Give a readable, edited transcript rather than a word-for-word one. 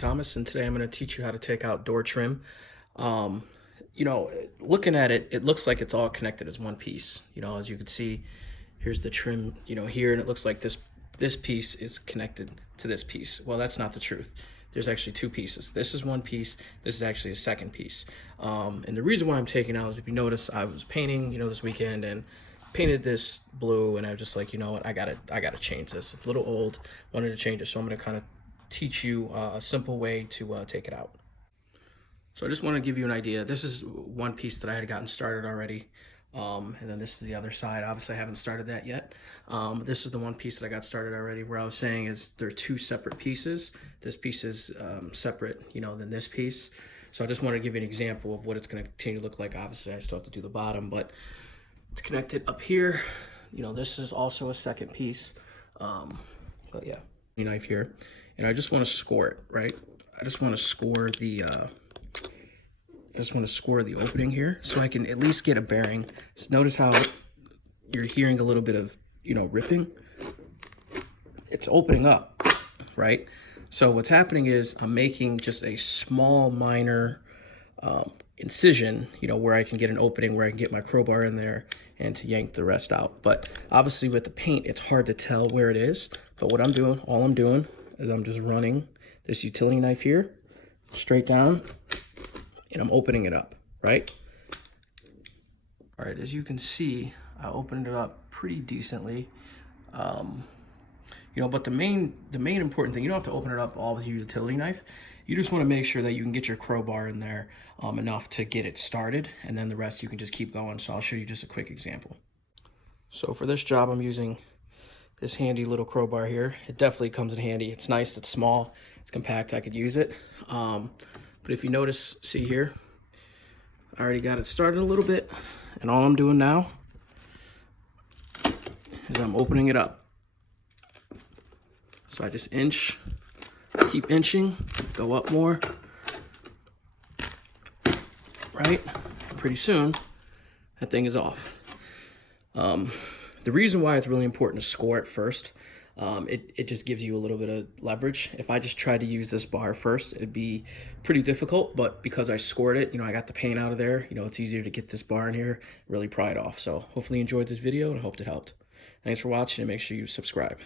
Thomas, and today I'm going to teach you how to take out door trim. Um, Looking at it, it looks like it's all connected as one piece. As you can see, here's the trim, here, and it looks like this piece is connected to this piece. Well, that's not the truth. There's actually two pieces. This is one piece. This is actually a second piece. And the reason why I'm taking out is, if you notice, I was painting, this weekend, and painted this blue, and I was just like, you know what, I gotta change this. It's a little old. Wanted to change it, so I'm gonna kind of teach you a simple way to take it out. So I just want to give you an idea. This is one piece that I had gotten started already. And then this is the other side. Obviously I haven't started that yet. This is the one piece that I got started already. Where I was saying is they're two separate pieces. This piece is separate, than this piece. So I just want to give you an example of what it's going to continue to look like. Obviously I still have to do the bottom, but it's connected up here. This is also a second piece. But yeah, knife here. And I just want to score it, right? I just want to score the opening here, so I can at least get a bearing. Just notice how you're hearing a little bit of, ripping. It's opening up, right? So what's happening is I'm making just a small minor incision, where I can get an opening, where I can get my crowbar in there and to yank the rest out. But obviously with the paint, it's hard to tell where it is. But what I'm doing, all I'm doing is I'm just running this utility knife here straight down, and I'm opening it up, right? All right, as you can see, I opened it up pretty decently. But the main important thing, you don't have to open it up all with your utility knife. You just want to make sure that you can get your crowbar in there enough to get it started, and then the rest you can just keep going. So I'll show you just a quick example. So for this job, I'm using this handy little crowbar here. It definitely comes in handy. It's nice, it's small, it's compact, I could use it. But if you notice, see here, I already got it started a little bit, and all I'm doing now is I'm opening it up. So I just keep inching, go up more, right? Pretty soon, that thing is off. The reason why it's really important to score it first, it just gives you a little bit of leverage. If I just tried to use this bar first, it'd be pretty difficult, but because I scored it, I got the paint out of there, it's easier to get this bar in here, really pry it off. So hopefully you enjoyed this video, and I hope it helped. Thanks for watching, and make sure you subscribe.